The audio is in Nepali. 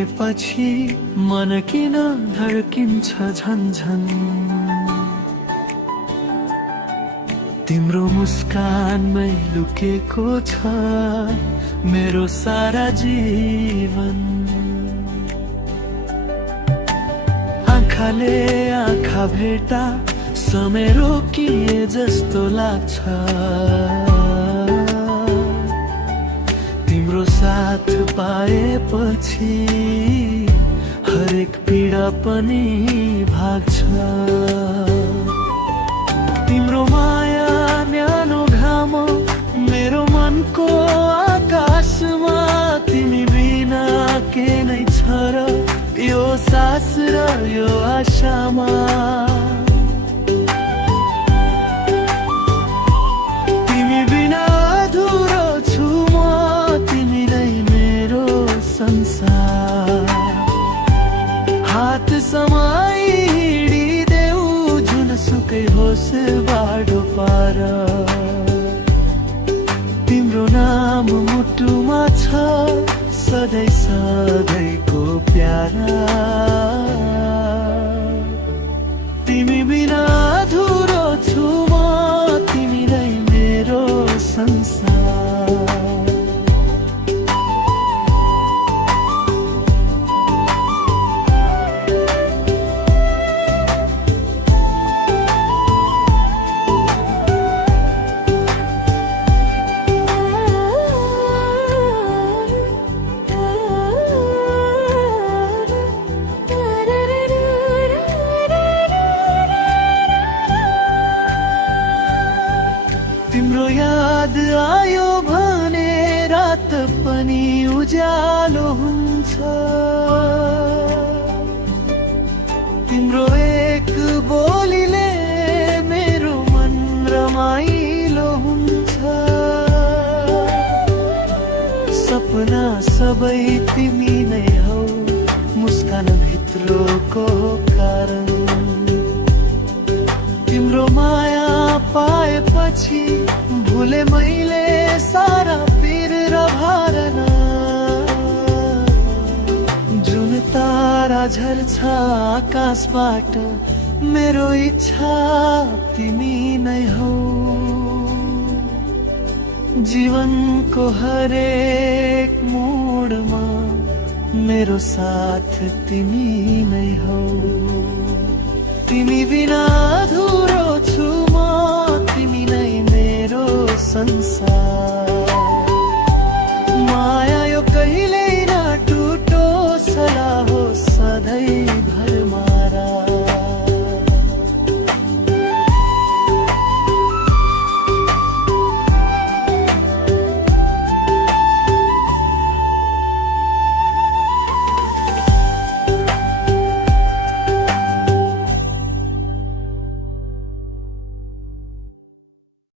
देखेपछि मन किन धड्किन्छ झन्झन। तिम्रो मुस्कानमै लुकेको छ मेरो सारा जीवन। आँखाले आँखा भेट्दा समय रोकिए जस्तो लाग्छ। तिम्रो साथ पाएपछि हरेक पीडा पनि भाग्छ। तिम्रो माया न्यानो घाम मेरो मनको आकाशमा। तिमी बिना के नै छ र यो सास र यो आशामा। तिमी बिना अधुरो छु म, तिमी नै मेरो संसार। हात समाई हिँडिदेऊ जुनसुकै होस् बाटो पार। तिम्रो नाम मुटुमा छ सधैँ सधैँको प्यारा। तिमी बिना अधुरो छु म, तिमी नै मेरो संसार। तिम्रो याद आयो भने रात पनि उज्यालो हुन्छ। तिम्रो एक बोलीले मेरो मन रमाइलो हुन्छ। सपना सबै तिमी नै हौ, मुस्कान भित्रको कारण। तिम्रो माया पाएपछि भुले मैले सारा पीर र भावना। जुन तारा झर्छ आकाशबाट मेरो इच्छा तिमी नै हौ। जीवनको हरेक मोडमा मेरो साथ तिमी नै हौ। तिमी बिना अधुरो छु म, तिमी नै मेरो संसार।